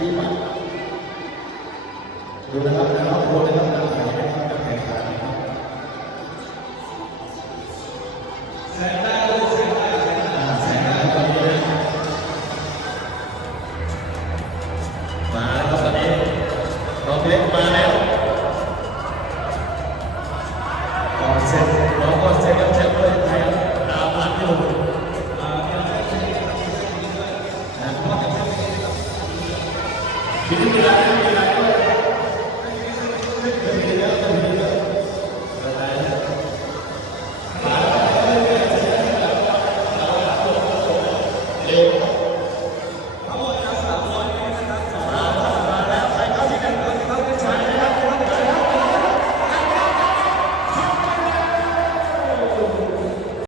ที่ปัดดูนะครับนะครับโพนะครับแข่งนะครับกันนะครับนมาแล้วตอนนี้น้องเล็กมาแล้วก่อเสร็จ ทีนี้